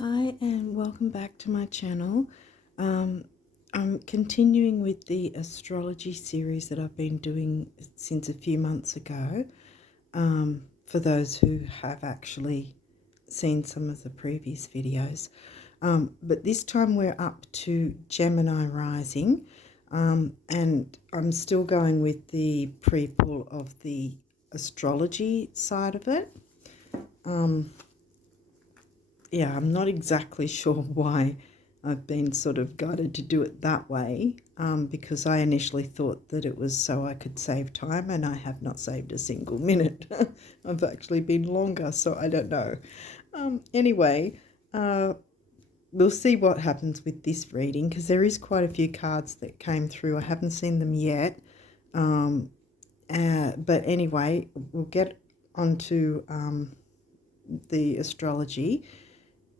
Hi and welcome back to my channel. I'm continuing with the astrology series that I've been doing since a few months ago. For those who have actually seen some of the previous videos. But this time we're up to Gemini rising, and I'm still going with the pre-pull of the astrology side of it. Yeah, I'm not exactly sure why I've been sort of guided to do it that way, because I initially thought that it was so I could save time, and I have not saved a single minute. I've actually been longer, so I don't know. Anyway, we'll see what happens with this reading, because there is quite a few cards that came through. I haven't seen them yet. But anyway, we'll get onto the astrology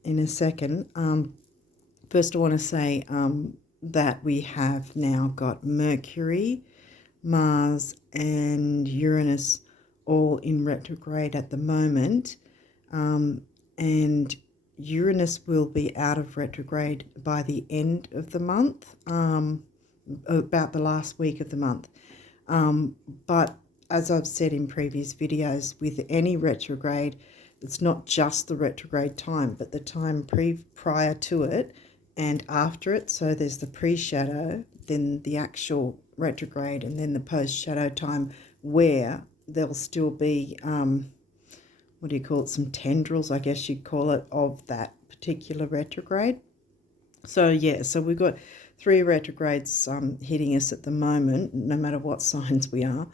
in a second. First, I want to say that we have now got Mercury, Mars, and Uranus all in retrograde at the moment. And Uranus will be out of retrograde by the end of the month, about the last week of the month. But as I've said in previous videos, with any retrograde, it's not just the retrograde time, but the time prior to it and after it. So there's the pre-shadow, then the actual retrograde, and then the post-shadow time where there'll still be, what do you call it, some tendrils, I guess you'd call it, of that particular retrograde. So yeah, so we've got 3 retrogrades hitting us at the moment, no matter what signs we are,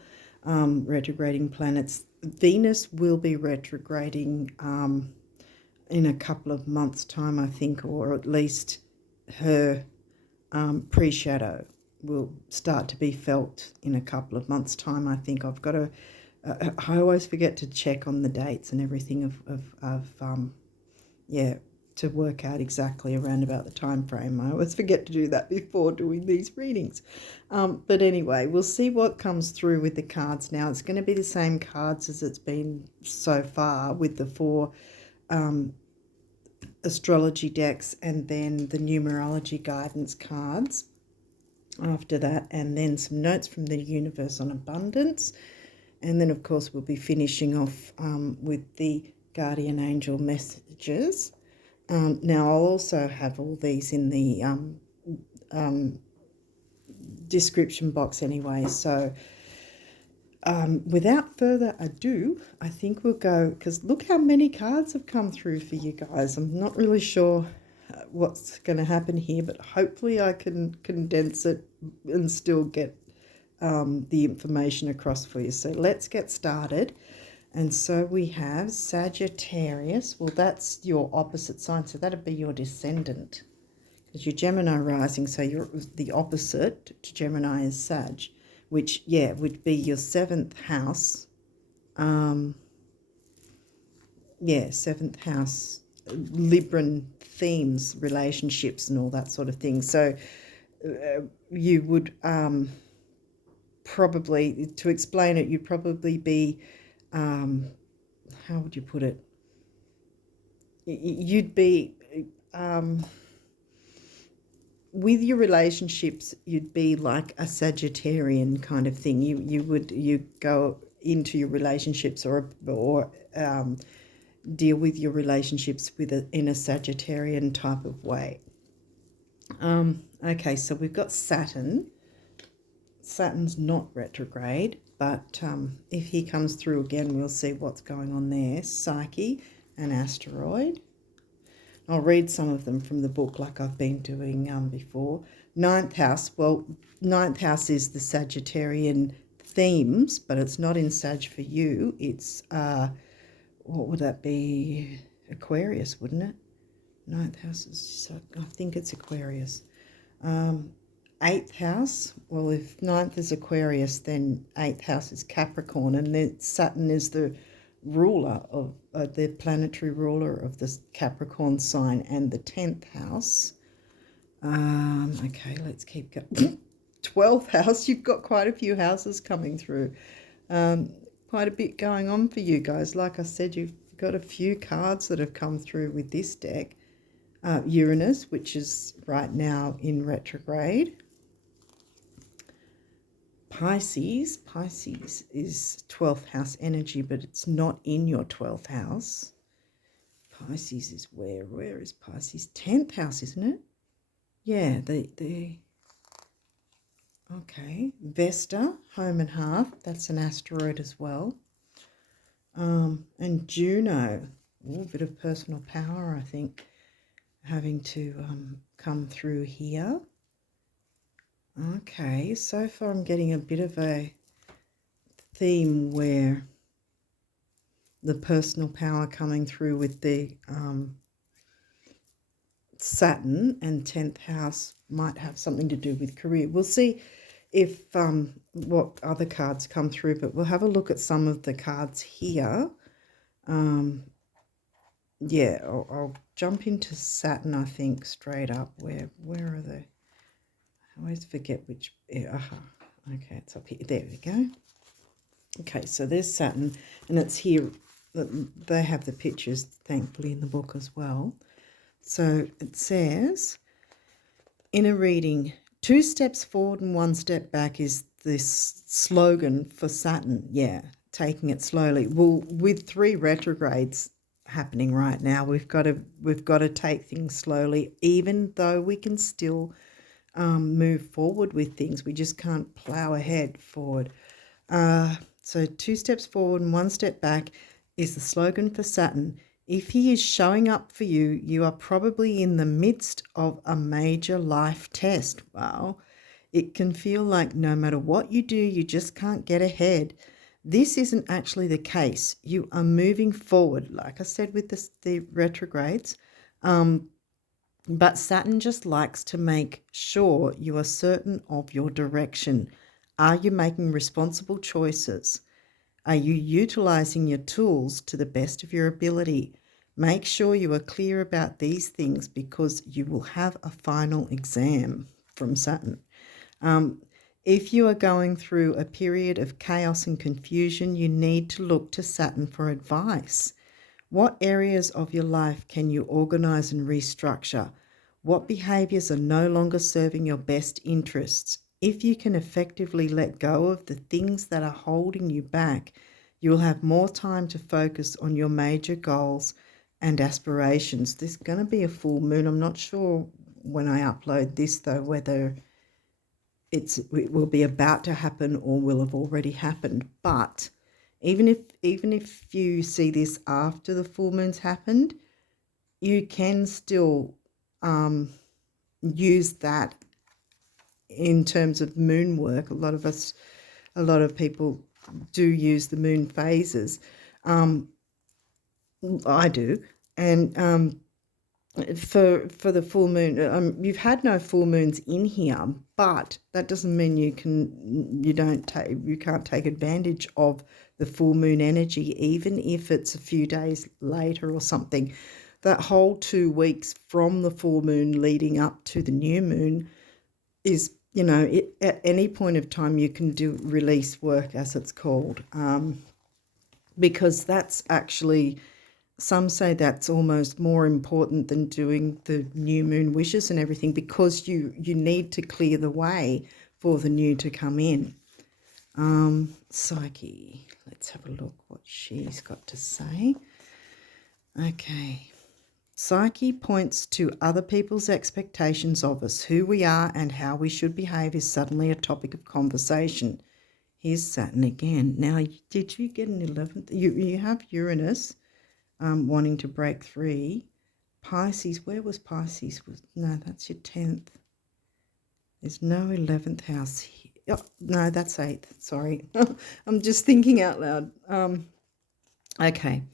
retrograding planets. Venus will be retrograding in a couple of months' time, I think, or at least her pre-shadow will start to be felt in a couple of months' time, I think. I've got to, I always forget to check on the dates and everything to work out exactly around about the time frame. I always forget to do that before doing these readings. But anyway, we'll see what comes through with the cards now. It's going to be the same cards as it's been so far, with the 4 astrology decks and then the numerology guidance cards after that, and then some notes from the universe on abundance. And then, of course, we'll be finishing off with the guardian angel messages. Now, I'll also have all these in the description box anyway. So without further ado, I think we'll go, because look how many cards have come through for you guys. I'm not really sure what's going to happen here, but hopefully I can condense it and still get the information across for you. So let's get started. And so we have Sagittarius. Well, that's your opposite sign, so that'd be your descendant, because you're Gemini rising, so you're the opposite to Gemini is Sag, which, yeah, would be your 7th house. 7th house, Libran themes, relationships and all that sort of thing. So you would probably, to explain it, you'd probably be, how would you put it? You'd be, with your relationships, you'd be like a Sagittarian kind of thing. You go into your relationships or deal with your relationships in a Sagittarian type of way. Okay, so we've got Saturn. Saturn's not retrograde, but if he comes through again, we'll see what's going on there. Psyche and asteroid. I'll read some of them from the book like I've been doing before. 9th house. Well, 9th house is the Sagittarian themes, but it's not in Sag for you. It's, what would that be? Aquarius, wouldn't it? 9th house is, I think it's Aquarius. 8th house, well, if 9th is Aquarius, then 8th house is Capricorn, and then Saturn is the ruler of the planetary ruler of the Capricorn sign and the 10th house. Okay, let's keep going. 12th house, you've got quite a few houses coming through. Quite a bit going on for you guys. Like I said, you've got a few cards that have come through with this deck. Uranus, which is right now in retrograde. Pisces is 12th house energy, but it's not in your 12th house. Pisces is where is Pisces? 10th house, isn't it? Yeah, okay. Vesta, home and half, that's an asteroid as well. And Juno, a bit of personal power, I think, having to come through here. Okay, so far I'm getting a bit of a theme where the personal power coming through with the Saturn, and 10th house might have something to do with career. We'll see if what other cards come through, but we'll have a look at some of the cards here. Yeah, I'll jump into Saturn, I think, straight up. Where are they? I always forget which. Okay, it's up here. There we go. Okay, so there's Saturn, and it's here. They have the pictures, thankfully, in the book as well. So it says, in a reading, 2 steps forward and 1 step back is this slogan for Saturn. Yeah, taking it slowly. Well, with 3 retrogrades happening right now, we've got to take things slowly, even though we can still move forward with things. We just can't plow ahead forward. So 2 steps forward and 1 step back is the slogan for Saturn. If he is showing up for you, you are probably in the midst of a major life test. Wow. It can feel like no matter what you do, you just can't get ahead. This isn't actually the case. You are moving forward, like I said with the retrogrades. But Saturn just likes to make sure you are certain of your direction. Are you making responsible choices? Are you utilizing your tools to the best of your ability? Make sure you are clear about these things, because you will have a final exam from Saturn. If you are going through a period of chaos and confusion, you need to look to Saturn for advice. What areas of your life can you organize and restructure? What behaviors are no longer serving your best interests? If you can effectively let go of the things that are holding you back, you will have more time to focus on your major goals and aspirations. There's going to be a full moon. I'm not sure when I upload this, though, whether it will be about to happen or will have already happened. But even if you see this after the full moon's happened, you can still use that in terms of moon work. A lot of people do use the moon phases. I do. And for the full moon, you've had no full moons in here, but that doesn't mean you can't take advantage of the full moon energy, even if it's a few days later or something. That whole 2 weeks from the full moon leading up to the new moon is, at any point of time you can do release work, as it's called, because that's actually, some say that's almost more important than doing the new moon wishes and everything, because you need to clear the way for the new to come in. Psyche, let's have a look what she's got to say. Okay. Psyche points to other people's expectations of us. Who we are and how we should behave is suddenly a topic of conversation. Here's Saturn again. Now, did you get an 11th? You have Uranus wanting to break 3. Pisces, where was Pisces? No, that's your 10th. There's no 11th house here. Oh, no, that's 8th. Sorry. I'm just thinking out loud. Okay.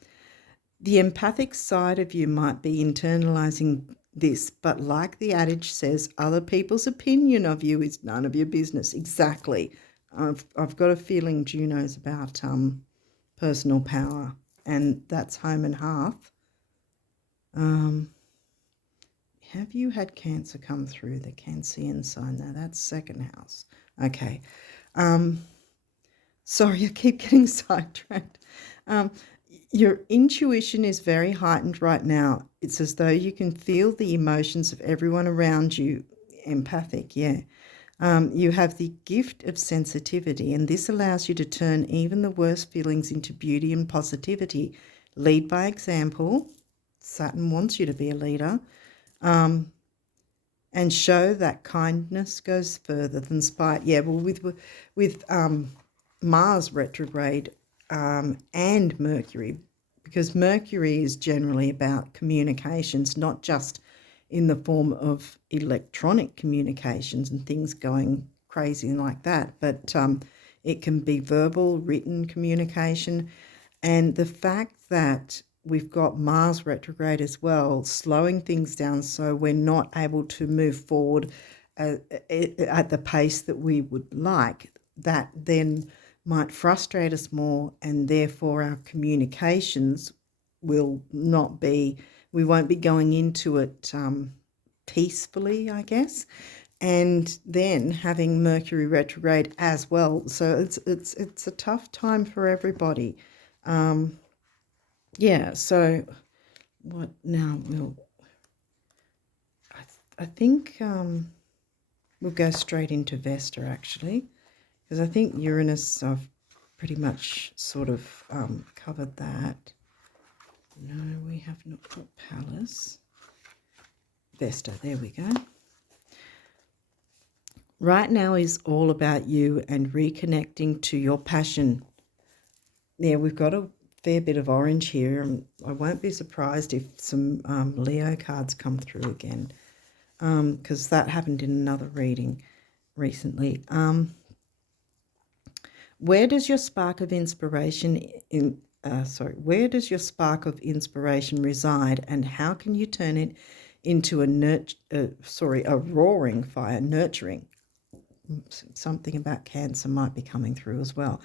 The empathic side of you might be internalizing this, but like the adage says, other people's opinion of you is none of your business. Exactly. I've got a feeling Juno's about personal power, and that's home and half. Have you had Cancer come through, the Cancerian sign? No, that's 2nd house. Okay. Sorry, I keep getting sidetracked. Your intuition is very heightened right now. it's as though you can feel the emotions of everyone around you. Empathic, yeah. You have the gift of sensitivity, and this allows you to turn even the worst feelings into beauty and positivity. Lead by example. Saturn wants you to be a leader. And show that kindness goes further than spite. Yeah, well, with Mars retrograde and Mercury, because Mercury is generally about communications, not just in the form of electronic communications and things going crazy like that, but it can be verbal, written communication. And the fact that we've got Mars retrograde as well, slowing things down so we're not able to move forward at the pace that we would like, that then might frustrate us more, and therefore our communications will not be, we won't be going into it peacefully, I guess. And then having Mercury retrograde as well, so it's a tough time for everybody. Yeah, so what now? I think we'll go straight into Vesta, actually, because I think Uranus, I've pretty much sort of covered that. No, we have not got Palace. Vesta, there we go. Right now is all about you and reconnecting to your passion. Yeah, we've got a fair bit of orange here. I won't be surprised if some Leo cards come through again, because that happened in another reading recently. Where does your spark of inspiration where does your spark of inspiration reside, and how can you turn it into a roaring fire, nurturing? Something about Cancer might be coming through as well.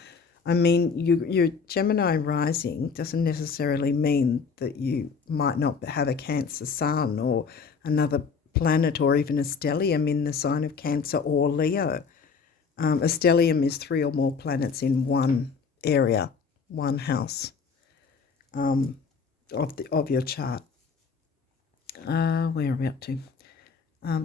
I mean, your Gemini rising doesn't necessarily mean that you might not have a Cancer sun or another planet or even a stellium in the sign of Cancer or Leo. A stellium is 3 or more planets in one area, one house of your chart. Where are we up to?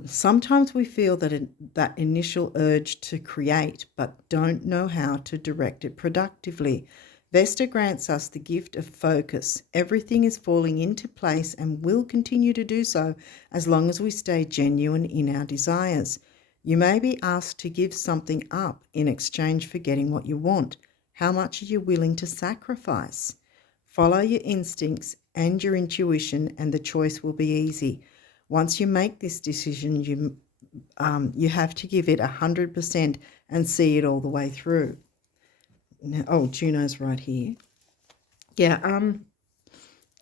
Sometimes we feel that initial urge to create, but don't know how to direct it productively. Vesta grants us the gift of focus. Everything is falling into place and will continue to do so as long as we stay genuine in our desires. You may be asked to give something up in exchange for getting what you want. How much are you willing to sacrifice? Follow your instincts and your intuition, and the choice will be easy. Once you make this decision, you have to give it 100% and see it all the way through. Now, Juno's right here. Yeah,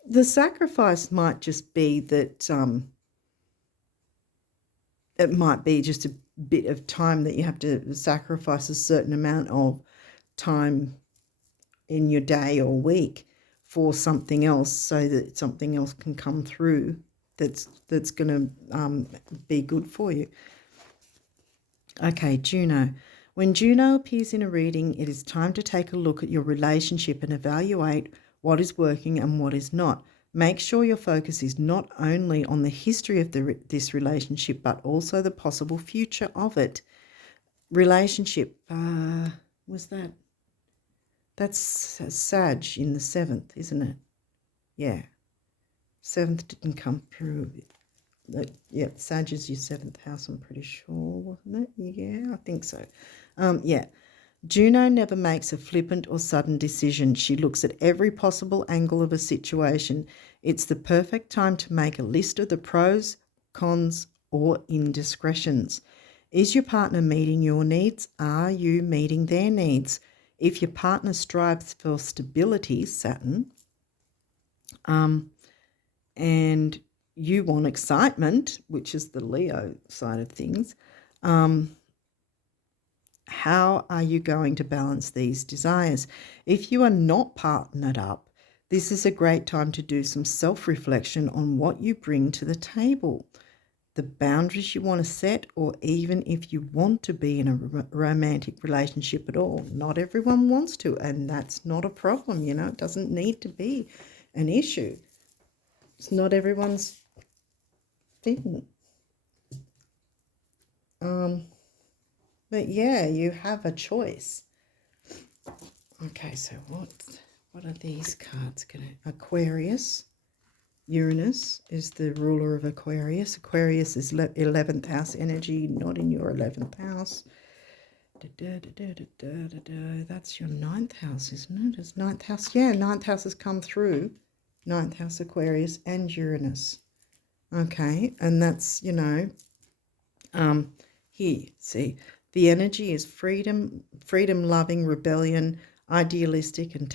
the sacrifice might just be that it might be just a bit of time that you have to sacrifice, a certain amount of time in your day or week for something else, so that something else can come through that's going to be good for you. Okay, Juno. When Juno appears in a reading, it is time to take a look at your relationship and evaluate what is working and what is not. Make sure your focus is not only on the history of this relationship, but also the possible future of it. Relationship, was that? That's Sag in the 7th, isn't it? Yeah. 7th didn't come through. Yeah, Sag is your 7th house, I'm pretty sure, wasn't it? Yeah, I think so. Yeah. Juno never makes a flippant or sudden decision. She looks at every possible angle of a situation. It's the perfect time to make a list of the pros, cons, or indiscretions. Is your partner meeting your needs? Are you meeting their needs? If your partner strives for stability, Saturn, and you want excitement, which is the Leo side of things, how are you going to balance these desires? If you are not partnered up, this is a great time to do some self-reflection on what you bring to the table, the boundaries you want to set, or even if you want to be in a romantic relationship at all. Not everyone wants to, and that's not a problem, it doesn't need to be an issue. It's not everyone's thing. But yeah, you have a choice. Okay, so what are these cards going to... Aquarius. Uranus is the ruler of Aquarius. Aquarius is 11th house energy, not in your 11th house. That's your 9th house, isn't it? It's 9th house. Yeah, 9th house has come through. 9th house Aquarius and Uranus. Okay, and that's, you know, here, see, the energy is freedom, loving, rebellion, idealistic, and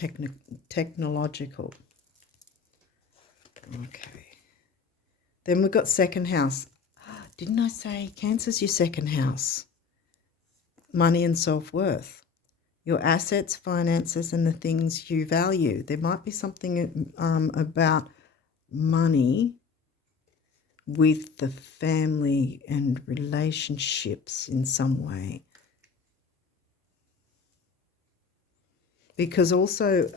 technological. Okay. Then we've got second house. Didn't I say Cancer's your second house? Money and self-worth. Your assets, finances, and the things you value. There might be something about money with the family and relationships in some way. Because also,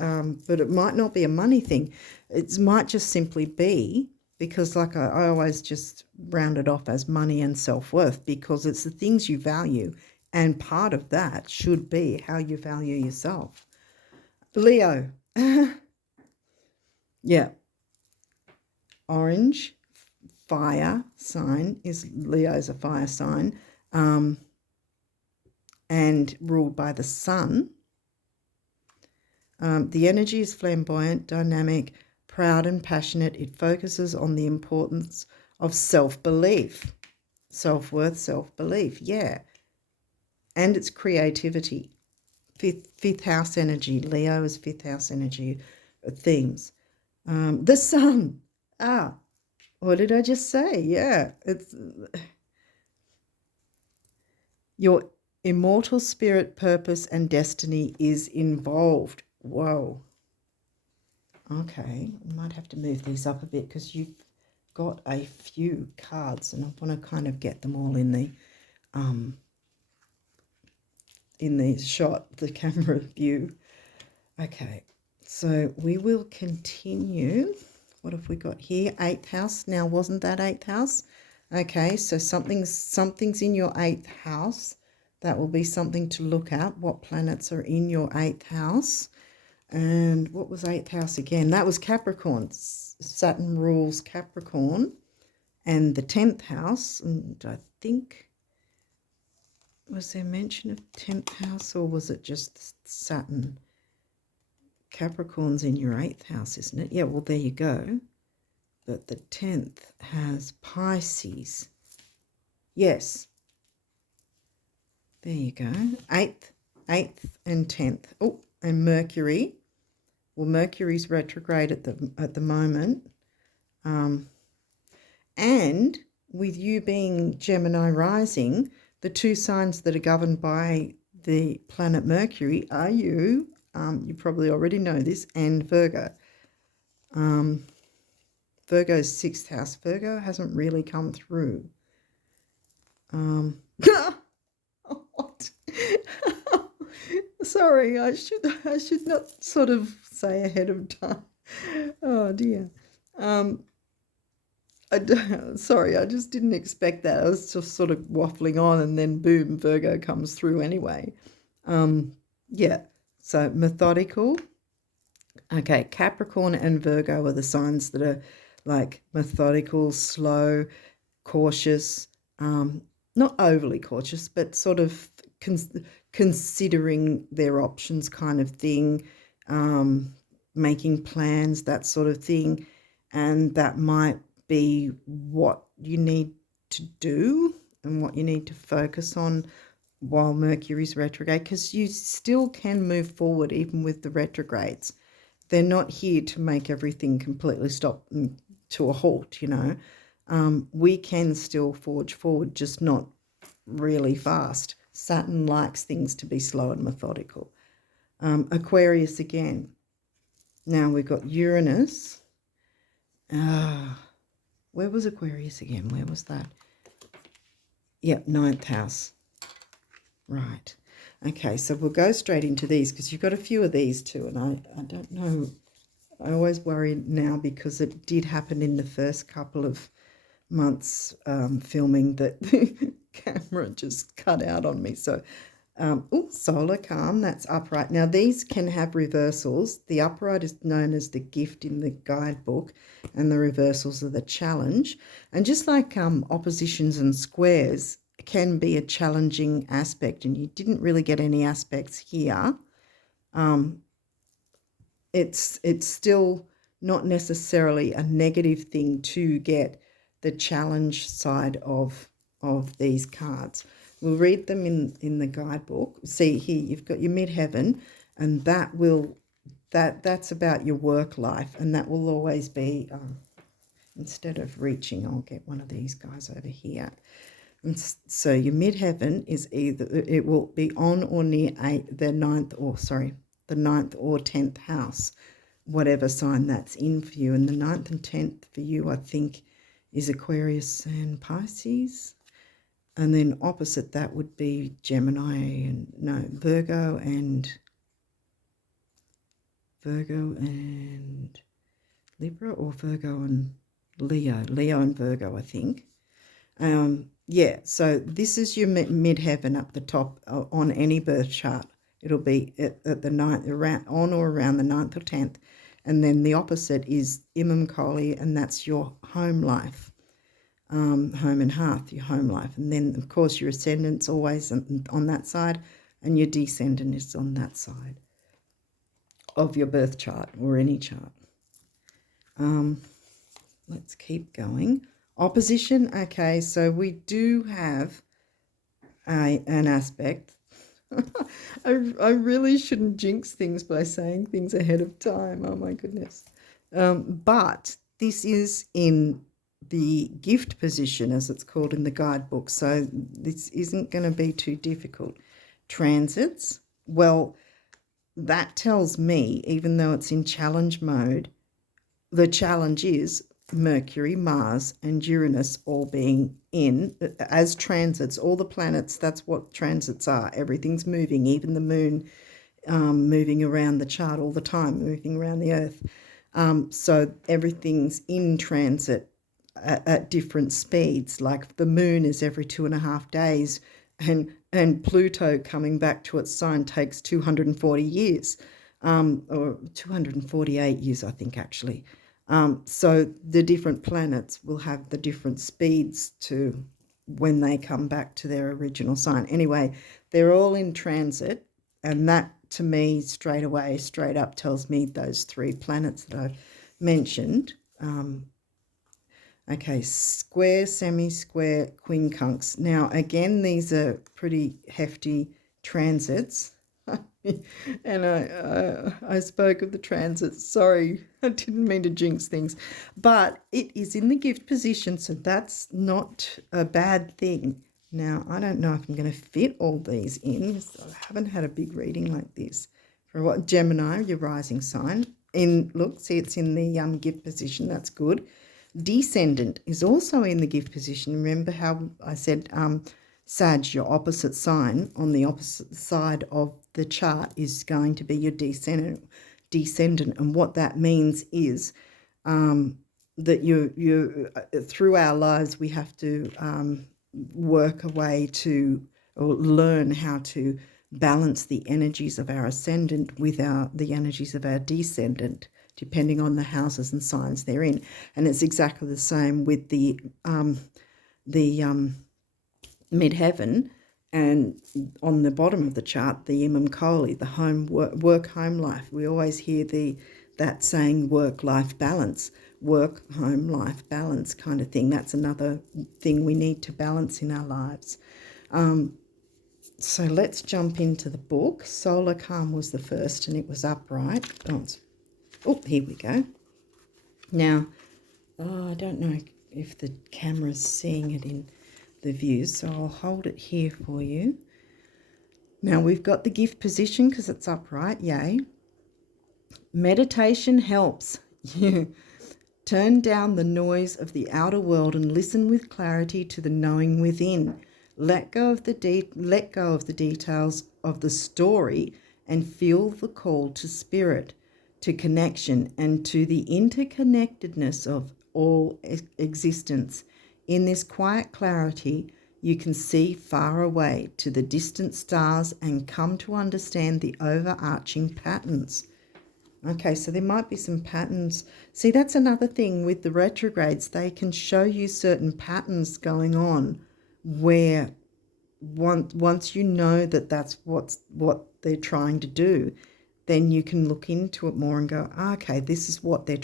but it might not be a money thing. It might just simply be, because like I always just round it off as money and self-worth, because it's the things you value, and part of that should be how you value yourself. Leo. Yeah. Orange, fire sign, is Leo's a fire sign, and ruled by the sun. The energy is flamboyant, dynamic, proud and passionate. It focuses on the importance of self-belief, self-worth, self-belief, yeah. And it's creativity. Fifth house energy. Leo is fifth house energy themes. The sun. What did I just say? Yeah. It's your immortal spirit, purpose, and destiny is involved. Whoa. Okay, I might have to move these up a bit because you've got a few cards and I want to kind of get them all in the shot, the camera view. Okay, so we will continue. What have we got here? 8th house. Now, wasn't that 8th house? Okay, so something's in your 8th house. That will be something to look at. What planets are in your 8th house? And what was 8th house again? That was Capricorn. Saturn rules Capricorn. And the 10th house, and I think, was there mention of 10th house, or was it just Saturn? Capricorn's in your 8th house, isn't it? Yeah, well, there you go. But the 10th has Pisces. Yes. There you go. 8th and 10th. Oh, and Mercury. Well, Mercury's retrograde at the moment. And with you being Gemini rising, the two signs that are governed by the planet Mercury are you. You probably already know this, and Virgo. Virgo's 6th house. Virgo hasn't really come through. What? Sorry, I should not sort of say ahead of time. Oh dear. Sorry, I just didn't expect that. I was just sort of waffling on, and then boom, Virgo comes through anyway. Yeah. So methodical. Okay, Capricorn and Virgo are the signs that are like methodical, slow, cautious, not overly cautious, but sort of considering their options kind of thing, making plans, that sort of thing. And that might be what you need to do and what you need to focus on while Mercury's retrograde, because you still can move forward even with the retrogrades. They're not here to make everything completely stop to a halt, you know. We can still forge forward, just not really fast. Saturn likes things to be slow and methodical. Aquarius again. Now we've got Uranus. Where was Aquarius again? Where was that? Yep, 9th house. Right. Okay, so we'll go straight into these because you've got a few of these too, and I don't know I always worry now because it did happen in the first couple of months filming that the camera just cut out on me. So, solar calm, that's upright. Now, these can have reversals. The upright is known as the gift in the guidebook, and the reversals are the challenge. And just like oppositions and squares can be a challenging aspect, and you didn't really get any aspects here, it's still not necessarily a negative thing to get the challenge side of these cards. We'll read them in the guidebook. See here, you've got your midheaven, and that's about your work life, and that will always be, instead of reaching, I'll get one of these guys over here. And so your midheaven is it will be on or near the ninth or 10th house, whatever sign that's in for you. And the 9th and 10th for you, I think, is Aquarius and Pisces. And then opposite that would be Virgo and Libra, or Virgo and Leo and Virgo, I think. Yeah, so this is your midheaven up the top on any birth chart. It'll be at the 9th, on or around the 9th or 10th. And then the opposite is Imam Koli, and that's your home life, home and hearth, your home life. And then, of course, your ascendant's always on that side, and your descendant is on that side of your birth chart or any chart. Let's keep going. Opposition, okay, so we do have an aspect. I really shouldn't jinx things by saying things ahead of time. Oh, my goodness. But this is in the gift position, as it's called in the guidebook, so this isn't going to be too difficult. Transits, well, that tells me, even though it's in challenge mode, the challenge is Mercury, Mars, and Uranus all being in as transits. All the planets, that's what transits are. Everything's moving, even the moon moving around the chart all the time, moving around the earth. So everything's in transit at different speeds. Like the moon is every 2.5 days, and Pluto coming back to its sign takes 240 years, or 248 years, I think, actually. So the different planets will have the different speeds to when they come back to their original sign. Anyway, they're all in transit, and that to me straight up tells me those 3 planets that I've mentioned. Okay, square, semi-square, quincunx. Now, again, these are pretty hefty transits. And I spoke of the transits. Sorry, I didn't mean to jinx things. But it is in the gift position, so that's not a bad thing. Now, I don't know if I'm going to fit all these in. So I haven't had a big reading like this. For what? Gemini, your rising sign. See, it's in the gift position. That's good. Descendant is also in the gift position. Remember how I said Sag, your opposite sign, on the opposite side of the chart is going to be your descendant. And what that means is that you through our lives we have to work a way to, or learn how to balance the energies of our ascendant with the energies of our descendant, depending on the houses and signs they're in. And it's exactly the same with the midheaven, and on the bottom of the chart, the Imam Koli, the home work home life. We always hear that saying work-life balance, work, home, life balance kind of thing. That's another thing we need to balance in our lives. So let's jump into the book. Solar calm was the first, and it was upright. Oh, here we go. Now, I don't know if the camera's seeing it in the views, so I'll hold it here for you. Now we've got the gift position because it's upright, yay. Meditation helps. Turn down the noise of the outer world and listen with clarity to the knowing within. Let go of the details of the story and feel the call to spirit. to connection and to the interconnectedness of all existence. In this quiet clarity, you can see far away to the distant stars and come to understand the overarching patterns. Okay, so there might be some patterns. See, that's another thing with the retrogrades. They can show you certain patterns going on where once you know that that's what they're trying to do, then you can look into it more and go, okay, this is what the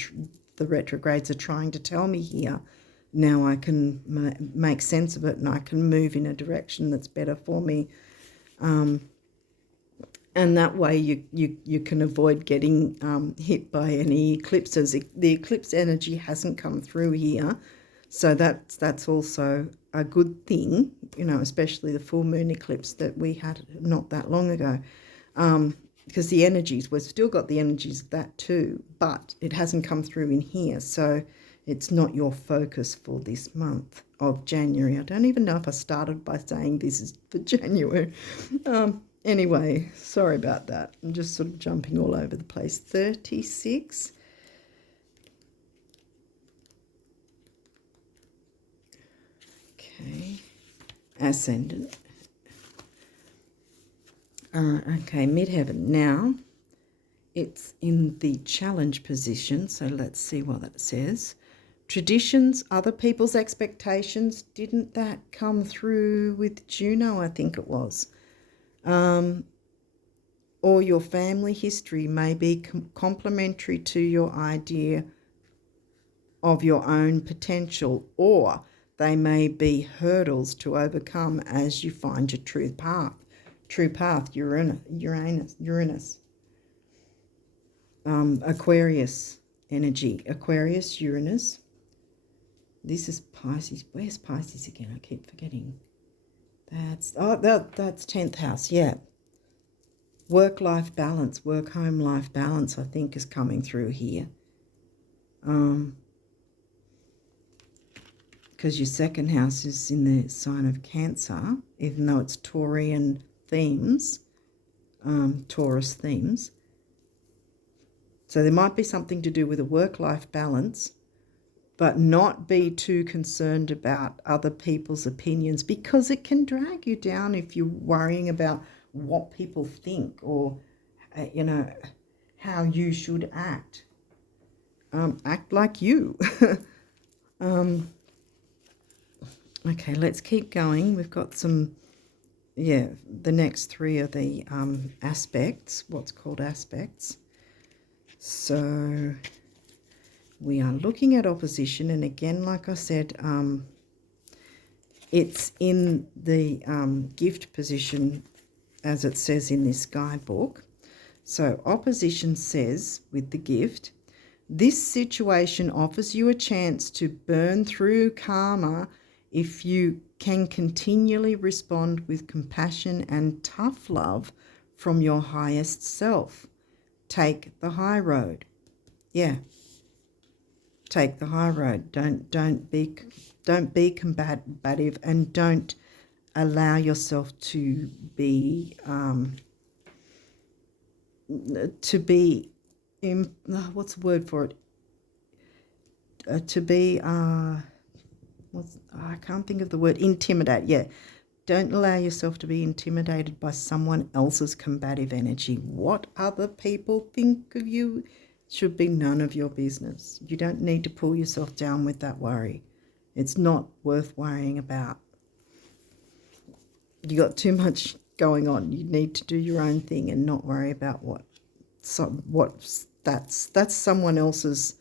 retrogrades are trying to tell me here. Now I can make sense of it and I can move in a direction that's better for me. And that way you can avoid getting hit by any eclipses. The eclipse energy hasn't come through here, so that's also a good thing, you know, especially the full moon eclipse that we had not that long ago. Because the energies, we've still got the energies of that too, but it hasn't come through in here, so it's not your focus for this month of January. I don't even know if I started by saying this is for January. Anyway, sorry about that. I'm just sort of jumping all over the place. 36. Okay. Ascendant. Okay, midheaven. Now, it's in the challenge position, so let's see what that says. Traditions, other people's expectations. Didn't that come through with Juno, I think it was? Or your family history may be complementary to your idea of your own potential, or they may be hurdles to overcome as you find your true path. Uranus. Aquarius energy. Aquarius, Uranus. This is Pisces. Where's Pisces again? I keep forgetting. That's 10th house, yeah. Work-life balance, work-home life balance, I think, is coming through here. Because your second house is in the sign of Cancer, even though it's Taurian themes, Taurus themes. So there might be something to do with a work-life balance, but not be too concerned about other people's opinions, because it can drag you down if you're worrying about what people think or, you know, how you should act. Act like you. Okay, let's keep going. We've got some, the next three are the aspects, what's called aspects. So we are looking at opposition, and again, like I said, it's in the gift position, as it says in this guidebook. So opposition says with the gift, this situation offers you a chance to burn through karma if you can continually respond with compassion and tough love from your highest self. Take the high road. Yeah. Take the high road. Don't be combative, and don't allow yourself to be what's the word for it? I can't think of the word. Intimidate. Yeah. Don't allow yourself to be intimidated by someone else's combative energy. What other people think of you should be none of your business. You don't need to pull yourself down with that worry. It's not worth worrying about. You got too much going on. You need to do your own thing and not worry about that's someone else's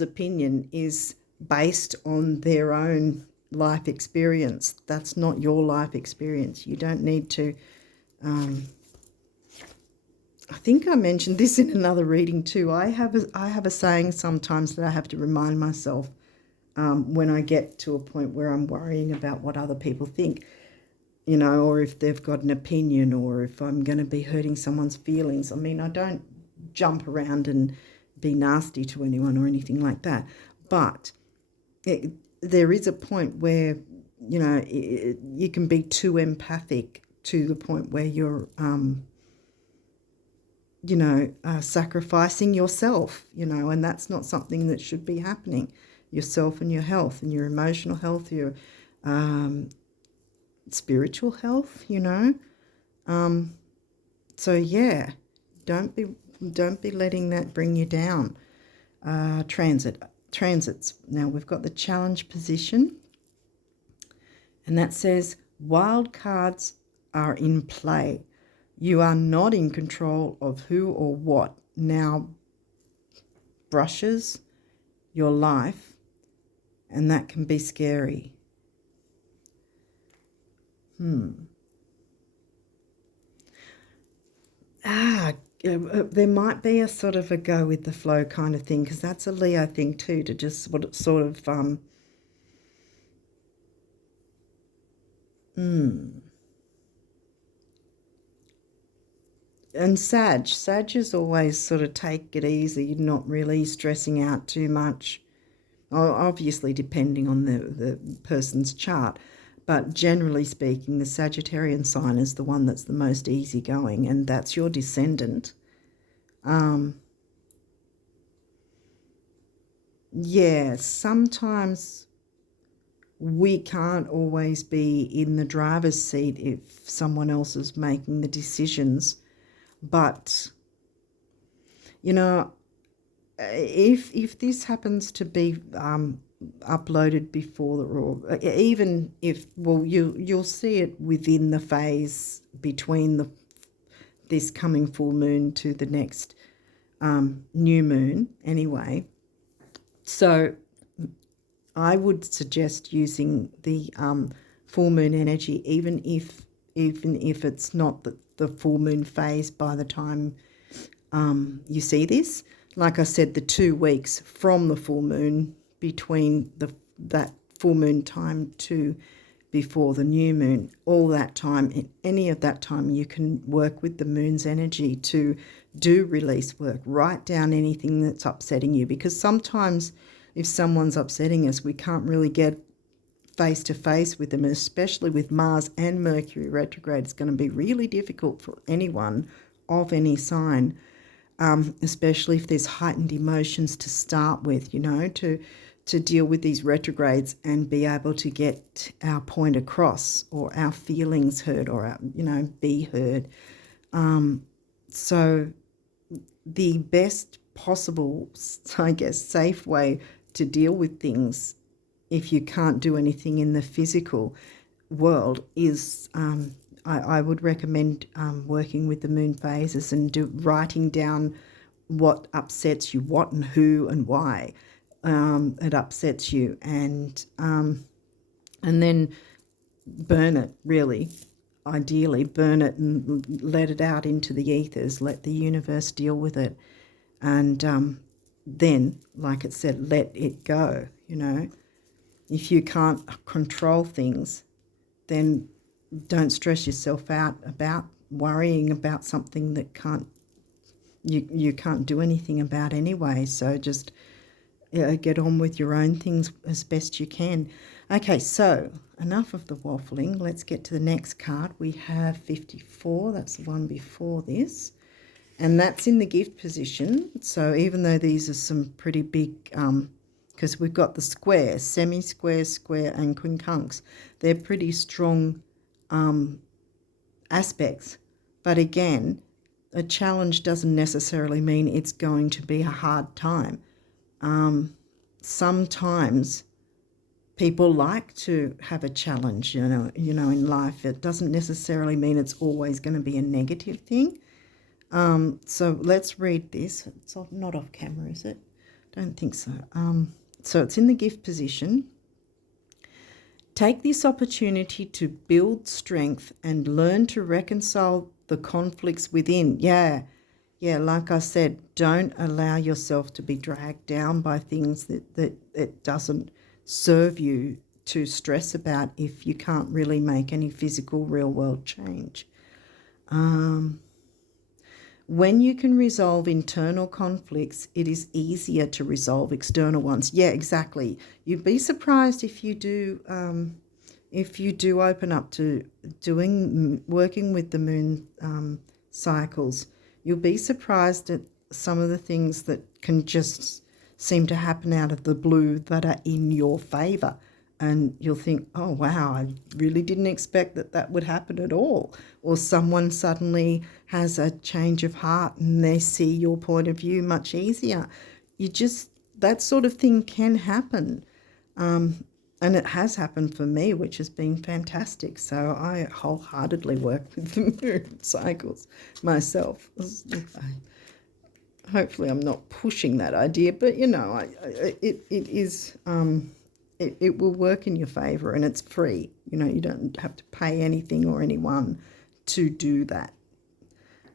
opinion is based on their own life experience. That's not your life experience. You don't need to I think I mentioned this in another reading too. I have a saying sometimes that I have to remind myself when I get to a point where I'm worrying about what other people think, you know, or if they've got an opinion, or if I'm going to be hurting someone's feelings. I mean, I don't jump around and be nasty to anyone or anything like that. But there is a point where, you know, you can be too empathic to the point where you're sacrificing yourself, and that's not something that should be happening. Yourself and your health and your emotional health, your spiritual health, So yeah, don't be letting that bring you down. Transits. Now we've got the challenge position, and that says wild cards are in play. You are not in control of who or what now brushes your life, and that can be scary. There might be a sort of a go with the flow kind of thing, because that's a Leo thing too, to just sort of And Sag is always sort of take it easy, not really stressing out too much. Obviously depending on the person's chart, but generally speaking, the Sagittarian sign is the one that's the most easygoing, and that's your descendant. Yeah, sometimes we can't always be in the driver's seat if someone else is making the decisions. But, if this happens to be uploaded before the raw, even if, well, you'll see it within the phase between this coming full moon to the next new moon anyway. So I would suggest using the full moon energy, even if it's not the full moon phase by the time you see this. Like I said, the 2 weeks from the full moon between that full moon time to before the new moon, all that time, in any of that time, you can work with the moon's energy to do release work. Write down anything that's upsetting you, because sometimes if someone's upsetting us, we can't really get face to face with them, and especially with Mars and Mercury retrograde, it's going to be really difficult for anyone of any sign, especially if there's heightened emotions to start with, to deal with these retrogrades and be able to get our point across, or our feelings heard, or be heard. So the best possible, I guess, safe way to deal with things, if you can't do anything in the physical world, is I would recommend working with the moon phases and writing down what upsets you, what and who and why it upsets you, and then burn it, really. Ideally, burn it and let it out into the ethers. Let the universe deal with it. And then, like it said, let it go, If you can't control things, then don't stress yourself out about worrying about something that you can't do anything about anyway. So just get on with your own things as best you can. Okay, so enough of the waffling. Let's get to the next card. We have 54. That's the one before this. And that's in the gift position. So even though these are some pretty big, because we've got the square, semi-square, square, and quincunx. They're pretty strong aspects. But again, a challenge doesn't necessarily mean it's going to be a hard time. Sometimes people like to have a challenge, in life. It doesn't necessarily mean it's always going to be a negative thing. So let's read this. It's not off camera, is it? Don't think so. So it's in the gift position. Take this opportunity to build strength and learn to reconcile the conflicts within. Yeah, like I said, don't allow yourself to be dragged down by things that it doesn't serve you to stress about if you can't really make any physical real world change. When you can resolve internal conflicts, it is easier to resolve external ones. Yeah, exactly. You'd be surprised if you do open up to working with the moon cycles. You'll be surprised at some of the things that can just seem to happen out of the blue that are in your favour. And you'll think, oh, wow, I really didn't expect that that would happen at all. Or someone suddenly has a change of heart and they see your point of view much easier. That sort of thing can happen. And it has happened for me, which has been fantastic. So I wholeheartedly work with the moon cycles myself. Hopefully I'm not pushing that idea, but it will work in your favour, and it's free. You don't have to pay anything or anyone to do that.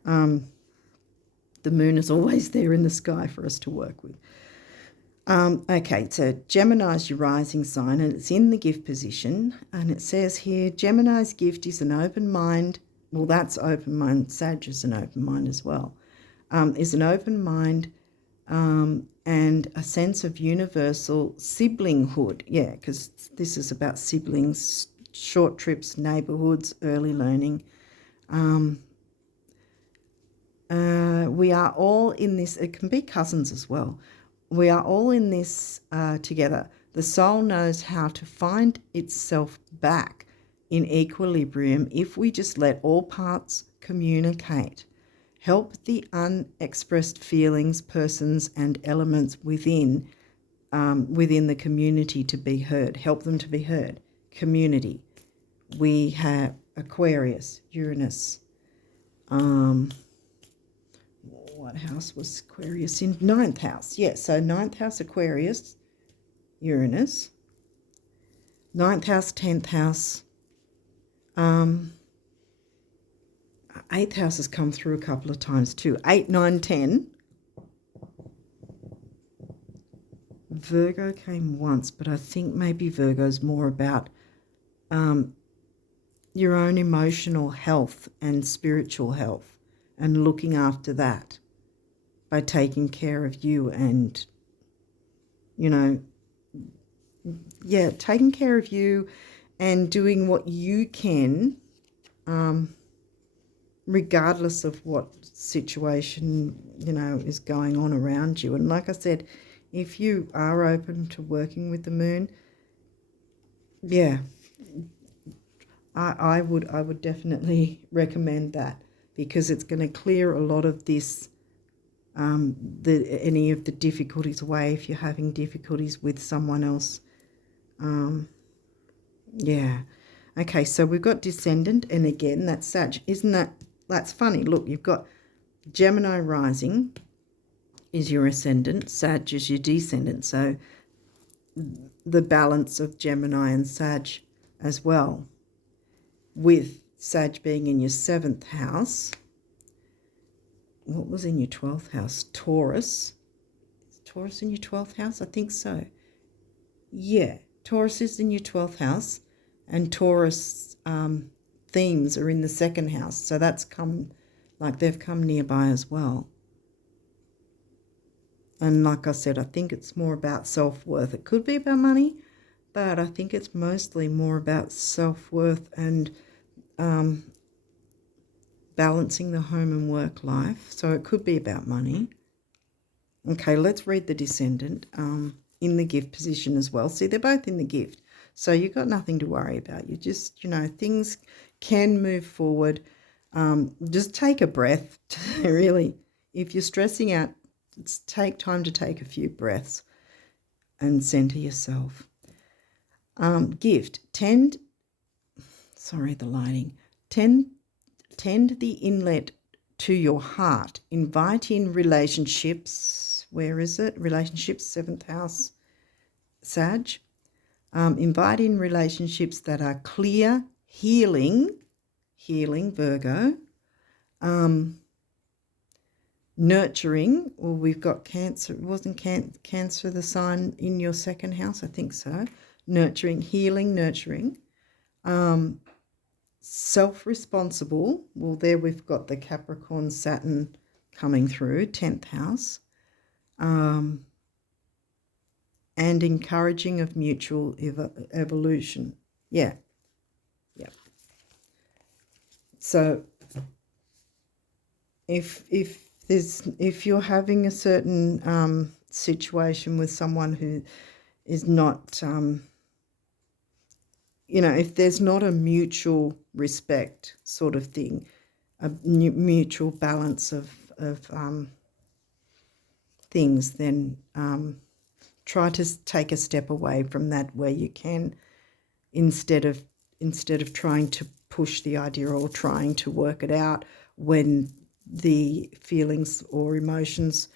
The moon is always there in the sky for us to work with. Okay, so Gemini is your rising sign, and it's in the gift position, and it says here Gemini's gift is an open mind. Well, that's open mind. Sag is an open mind as well. Is an open mind and a sense of universal siblinghood. Yeah, because this is about siblings, short trips, neighbourhoods, early learning. We are all in this. It can be cousins as well. We are all in this together. The soul knows how to find itself back in equilibrium if we just let all parts communicate. Help the unexpressed feelings, persons, and elements within the community to be heard. Help them to be heard. Community. We have Aquarius, Uranus. What house was Aquarius in? 9th house. Yes, so 9th house Aquarius, Uranus. 9th house, 10th house. 8th house has come through a couple of times too. 8, 9, 10. Virgo came once, but I think maybe Virgo's more about your own emotional health and spiritual health and looking after that by taking care of you and, taking care of you and doing what you can, regardless of what situation, is going on around you. And like I said, if you are open to working with the moon, I would definitely recommend that, because it's going to clear a lot of this, any of the difficulties away if you're having difficulties with someone else. Okay, so we've got descendant, and again, that's Sag. That's funny. Look, you've got Gemini rising is your ascendant, Sag is your descendant. So the balance of Gemini and Sag as well, with Sag being in your 7th house. What was in your 12th house? Taurus. Is Taurus in your 12th house? I think so. Yeah, Taurus is in your 12th house, and Taurus themes are in the 2nd house. So they've come nearby as well. And like I said, I think it's more about self-worth. It could be about money, but I think it's mostly more about self-worth and balancing the home and work life. So it could be about money. Okay, let's read the descendant in the gift position as well. See, they're both in the gift. So you've got nothing to worry about. You just, things can move forward. Just take a breath, really. If you're stressing out, take time to take a few breaths and center yourself. Gift. Tend the inlet to your heart. Invite in relationships. Where is it? Relationships, 7th house, Sag. Invite in relationships that are clear, healing, Virgo. Nurturing. Well, we've got Cancer. Wasn't Cancer the sign in your 2nd house? I think so. Nurturing, healing, nurturing. Self-responsible. Well, there we've got the Capricorn Saturn coming through, 10th house. And encouraging of mutual evolution. Yeah. So if you're having a certain situation with someone who is not, if there's not a mutual respect sort of thing, a mutual balance of things, then try to take a step away from that where you can, instead of trying to push the idea or trying to work it out when the feelings or emotions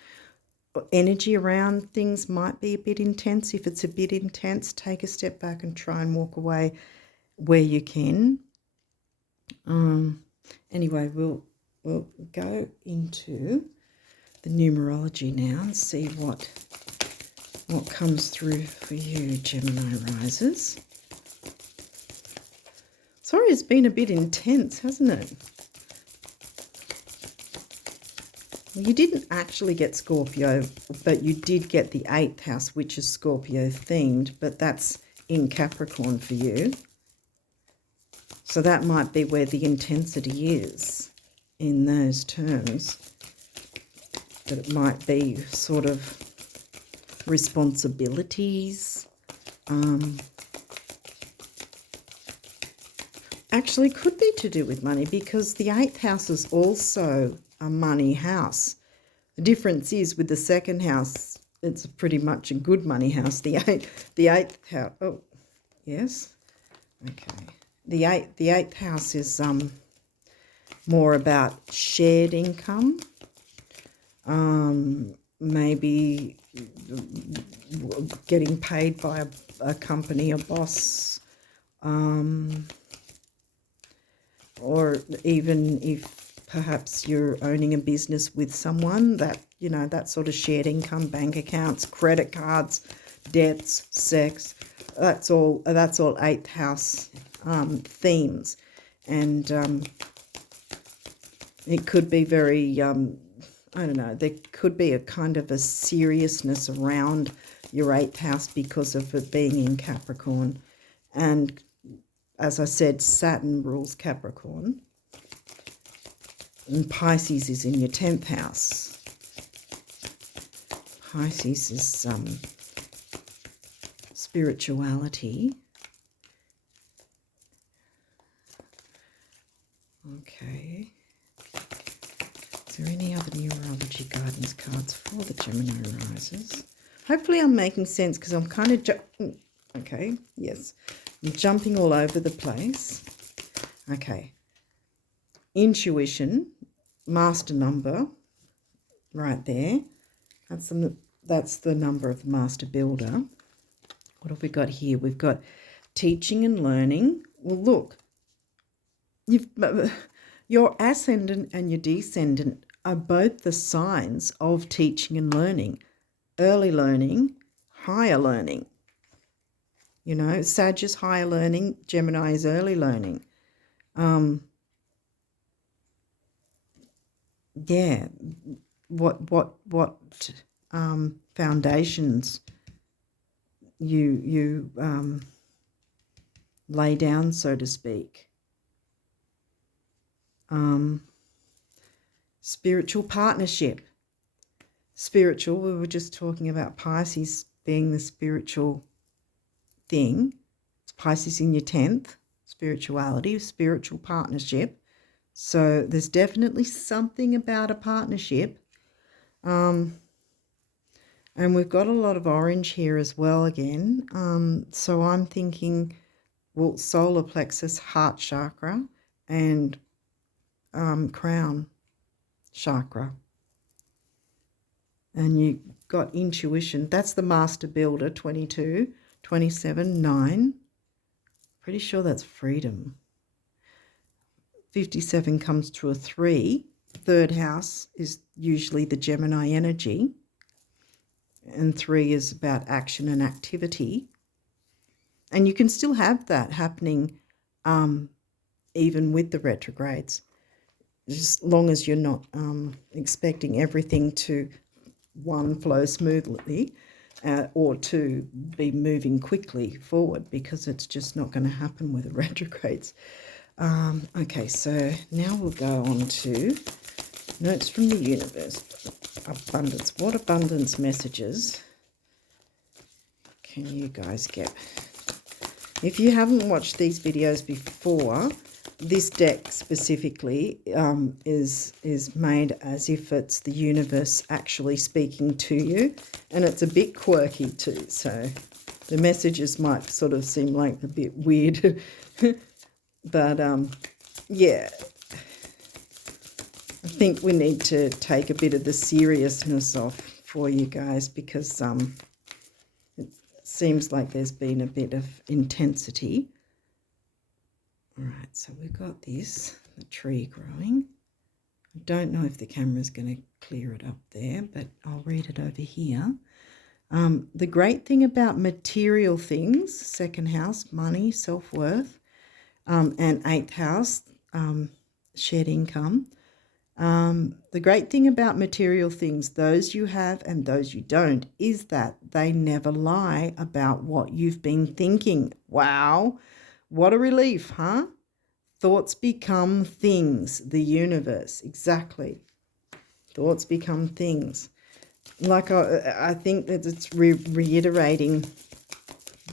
or energy around things might be a bit intense. If it's a bit intense, take a step back and try and walk away where you can. Anyway, we'll go into the numerology now and see what comes through for you, Gemini risers. Sorry, it's been a bit intense, hasn't it? Well, you didn't actually get Scorpio, but you did get the 8th house, which is Scorpio themed, but that's in Capricorn for you. So that might be where the intensity is in those terms. That it might be sort of responsibilities. Actually, could be to do with money, because the 8th house is also a money house. The difference is with the 2nd house, it's pretty much a good money house. The 8th house. Oh, yes. Okay. The 8th house is more about shared income. Maybe getting paid by a company, a boss, or even if perhaps you're owning a business with someone, that, that sort of shared income, bank accounts, credit cards, debts, sex, that's all 8th house themes. And it could be very, I don't know, there could be a kind of a seriousness around your 8th house because of it being in Capricorn. And as I said, Saturn rules Capricorn. And Pisces is in your 10th house. Pisces is spirituality. Okay. Is there any other numerology guidance cards for the Gemini risers? Hopefully I'm making sense, because I'm kind of... Okay, yes. I'm jumping all over the place. Okay. Intuition, master number, right there. That's the number of the master builder. What have we got here? We've got teaching and learning. Well, look, your ascendant and your descendant are both the signs of teaching and learning. Early learning, higher learning. Sag is higher learning, Gemini is early learning. Yeah, what foundations you lay down, so to speak. Spiritual partnership. Spiritual, we were just talking about Pisces being the spiritual thing. It's Pisces in your 10th, spirituality, spiritual partnership. So there's definitely something about a partnership. And we've got a lot of orange here as well again. So I'm thinking, well, solar plexus, heart chakra, and crown chakra. And you got intuition. That's the master builder, 22, 27, 9. Pretty sure that's freedom. 57 comes to a 3. Third house is usually the Gemini energy. And 3 is about action and activity. And you can still have that happening even with the retrogrades, as long as you're not expecting everything to, 1, flow smoothly, or 2, be moving quickly forward, because it's just not going to happen with the retrogrades. Okay, so now we'll go on to Notes from the universe. Abundance. What abundance messages can you guys get? If you haven't watched these videos before, this deck specifically is made as if it's the universe actually speaking to you, and it's a bit quirky too, so the messages might sort of seem like a bit weird. But yeah, I think we need to take a bit of the seriousness off for you guys, because it seems like there's been a bit of intensity. All right, so we've got this, the tree growing. I don't know if the camera's going to clear it up there, but I'll read it over here. The great thing about material things, second house, money, self-worth, and eighth house, shared income. The great thing about material things, those you have and those you don't, is that they never lie about what you've been thinking. Wow, what a relief, huh? Thoughts become things, the universe, exactly. Thoughts become things. Like I think that it's reiterating,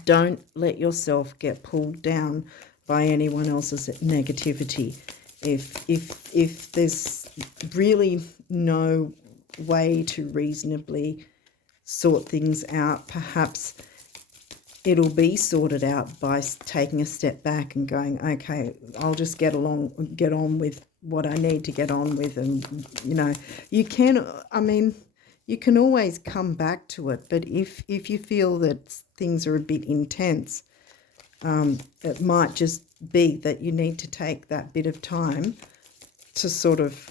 don't let yourself get pulled down by anyone else's negativity. If there's really no way to reasonably sort things out, perhaps it'll be sorted out by taking a step back and going, okay, I'll just get on with what I need to get on with. And, you know, you can always come back to it, but if you feel that things are a bit intense, it might just be that you need to take that bit of time to sort of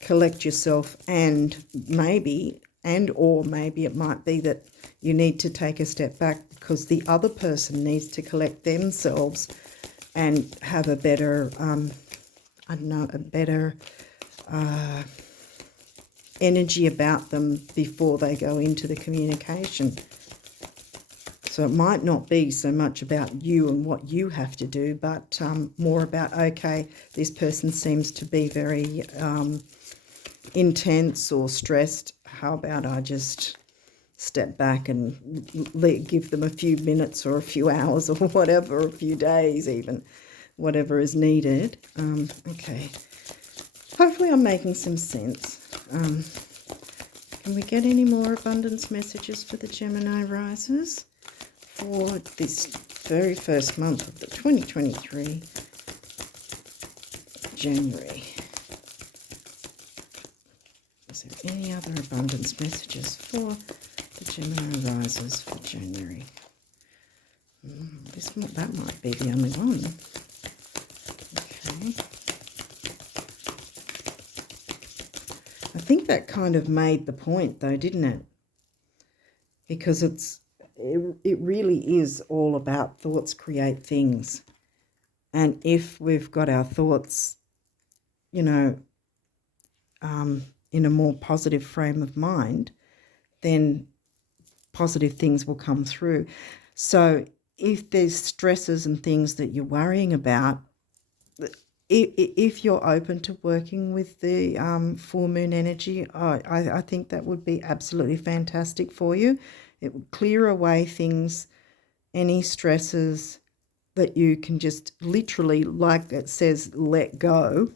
collect yourself, and maybe it might be that you need to take a step back because the other person needs to collect themselves and have a better, energy about them before they go into the communication. So it might not be so much about you and what you have to do, but more about, okay, this person seems to be very intense or stressed. How about I just step back and give them a few minutes or a few hours or whatever, a few days even, whatever is needed. Okay. Hopefully I'm making some sense. Can we get any more abundance messages for the Gemini risers for this very first month of the 2023 January? Is there any other abundance messages for the Gemini risers for January? That might be the only one. Okay. I think that kind of made the point though, didn't it? Because it really is all about thoughts create things. And if we've got our thoughts, you know, in a more positive frame of mind, then positive things will come through. So if there's stresses and things that you're worrying about, if you're open to working with the full moon energy, I think that would be absolutely fantastic for you. It would clear away things, any stresses that you can just literally, like it says, let go,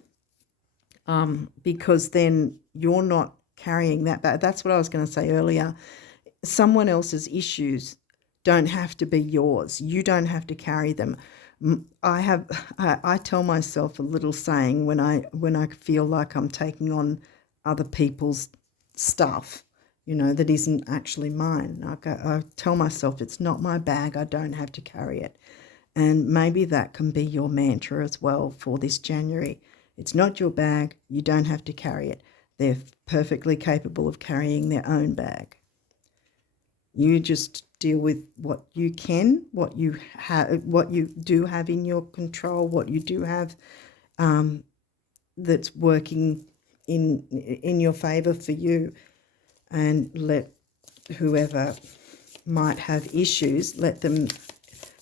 because then you're not carrying that back. That's what I was going to say earlier. Someone else's issues don't have to be yours. You don't have to carry them. I tell myself a little saying when I feel like I'm taking on other people's stuff, you know, that isn't actually mine. I tell myself it's not my bag. I don't have to carry it. And maybe that can be your mantra as well for this January. It's not your bag. You don't have to carry it. They're perfectly capable of carrying their own bag. You just deal with what you can, what you have, what you do have in your control, what you do have that's working in your favor for you, and let whoever might have issues, let them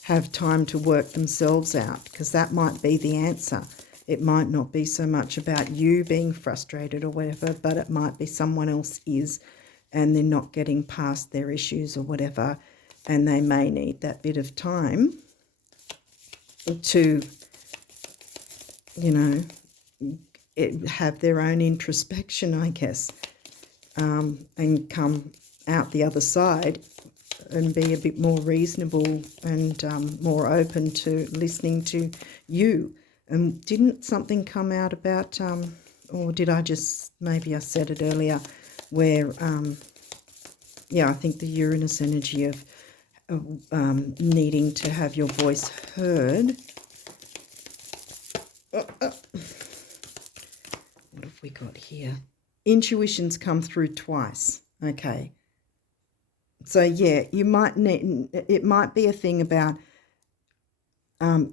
have time to work themselves out, because that might be the answer. It might not be so much about you being frustrated or whatever, but it might be someone else is, and they're not getting past their issues or whatever, and they may need that bit of time to, you know, have their own introspection, I guess, and come out the other side and be a bit more reasonable and more open to listening to you. And didn't something come out about, or did I just, maybe I said it earlier, where, yeah, I think the Uranus energy of needing to have your voice heard. What have we got here? Intuitions come through twice. Okay. So, yeah, you might need, it might be a thing about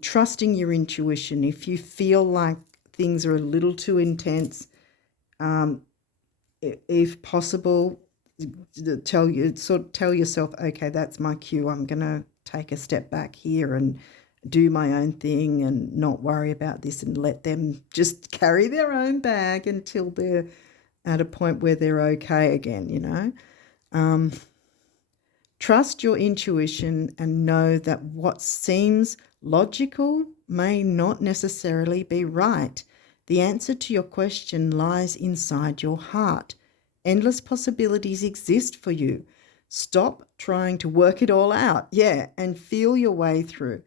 trusting your intuition. If you feel like things are a little too intense, if possible, tell yourself, okay, that's my cue. I'm going to take a step back here and do my own thing and not worry about this, and let them just carry their own bag until they're at a point where they're okay again, you know. Trust your intuition and know that what seems logical may not necessarily be right. The answer to your question lies inside your heart. Endless possibilities exist for you. Stop trying to work it all out, and feel your way through.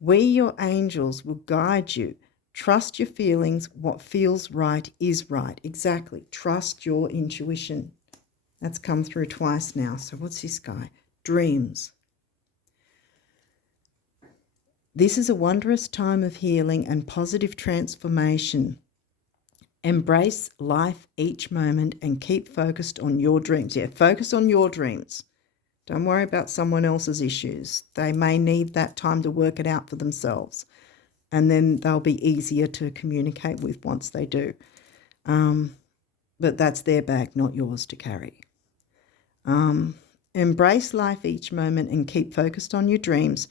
We, your angels, will guide you. Trust your feelings. What feels right is right. Exactly. Trust your intuition. That's come through twice now. So what's this guy? Dreams. This is a wondrous time of healing and positive transformation. Embrace life each moment and keep focused on your dreams. Yeah, focus on your dreams. Don't worry about someone else's issues. They may need that time to work it out for themselves, and then they'll be easier to communicate with once they do. But that's their bag, not yours to carry. Embrace life each moment and keep focused on your dreams.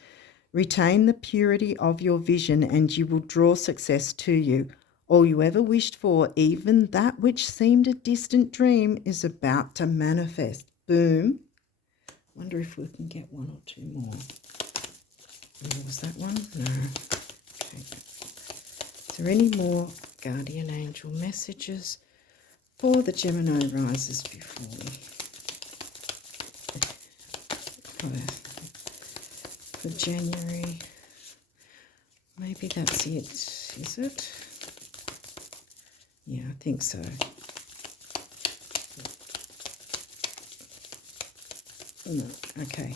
Retain the purity of your vision and you will draw success to you. All you ever wished for, even that which seemed a distant dream, is about to manifest. Boom. Wonder if we can get one or two more. Oh, was that one? No. Okay. Is there any more guardian angel messages for the Gemini risers before we... For January, maybe that's it, is it? Yeah, I think so. No, okay.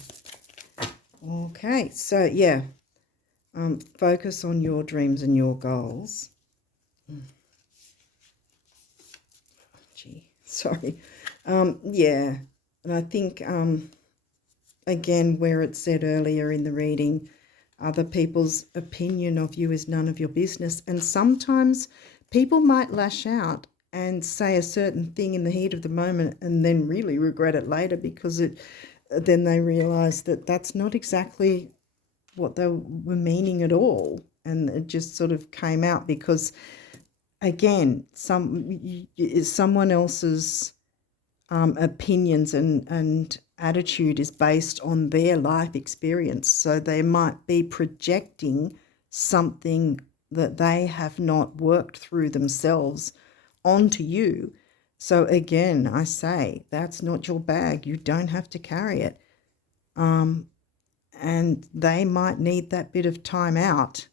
Okay, so yeah, focus on your dreams and your goals. Gee, sorry. Yeah, and I think... again, where it said earlier in the reading, other people's opinion of you is none of your business. And sometimes people might lash out and say a certain thing in the heat of the moment and then really regret it later, because then they realise that that's not exactly what they were meaning at all. And it just sort of came out because, again, someone else's opinions and attitude is based on their life experience. So they might be projecting something that they have not worked through themselves onto you. So again, I say, that's not your bag. You don't have to carry it. And they might need that bit of time out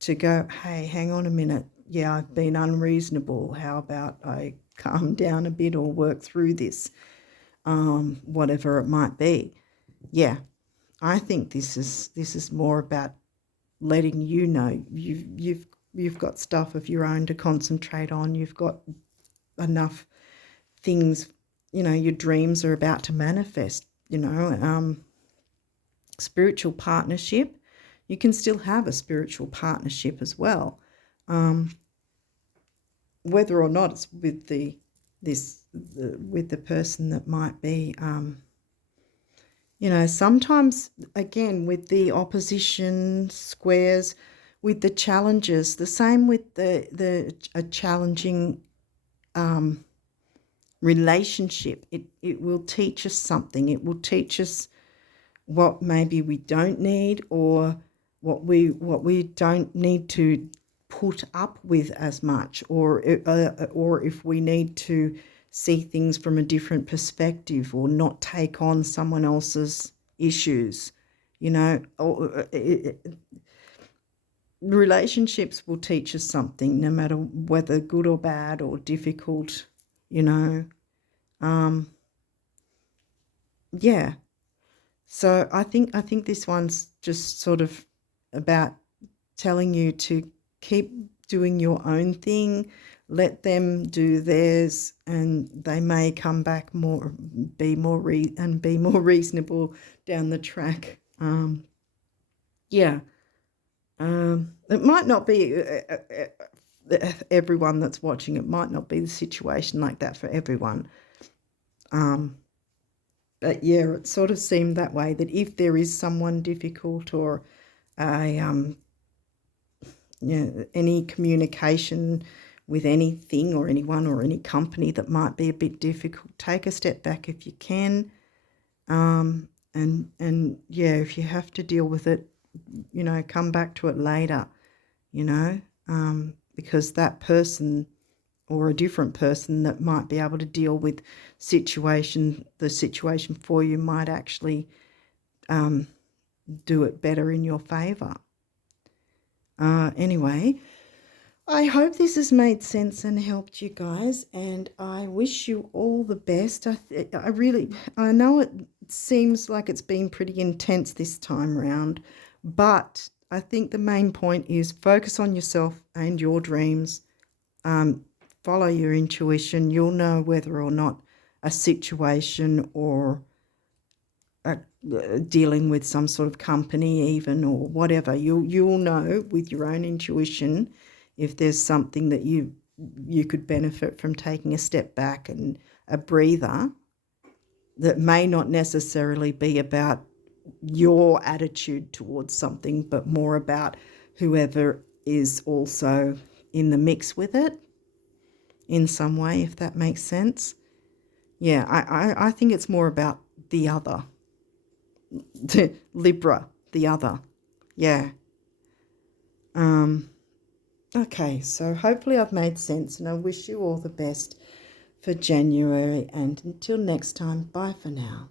to go, hey, hang on a minute. Yeah, I've been unreasonable. How about I calm down a bit or work through this? Whatever it might be. Yeah, I think this is more about letting you know you've got stuff of your own to concentrate on. You've got enough things, you know, your dreams are about to manifest, you know. Spiritual partnership, you can still have a spiritual partnership as well, whether or not it's with the person that might be, you know, sometimes, again, with the opposition squares, with the challenges, the same with a challenging relationship. It will teach us something. It will teach us what maybe we don't need, or what we don't need to put up with as much, or if we need to see things from a different perspective, or not take on someone else's issues, relationships will teach us something, no matter whether good or bad or difficult, yeah. So I think this one's just sort of about telling you to keep doing your own thing, let them do theirs, and they may come back be more reasonable down the track. Yeah. It might not be everyone that's watching. It might not be the situation like that for everyone. But yeah, it sort of seemed that way, that if there is someone difficult, or any communication with anything or anyone or any company that might be a bit difficult, take a step back if you can. And yeah, if you have to deal with it, come back to it later, because that person or a different person that might be able to deal with the situation for you might actually do it better in your favour. Anyway, I hope this has made sense and helped you guys, and I wish you all the best. I know it seems like it's been pretty intense this time round, but I think the main point is focus on yourself and your dreams. Follow your intuition. You'll know whether or not a situation, or dealing with some sort of company even, or whatever. You'll know with your own intuition if there's something that you could benefit from taking a step back and a breather, that may not necessarily be about your attitude towards something, but more about whoever is also in the mix with it in some way, if that makes sense. Yeah, I think it's more about the other. Libra, the other. Yeah. Okay, so hopefully I've made sense, and I wish you all the best for January, and until next time, bye for now.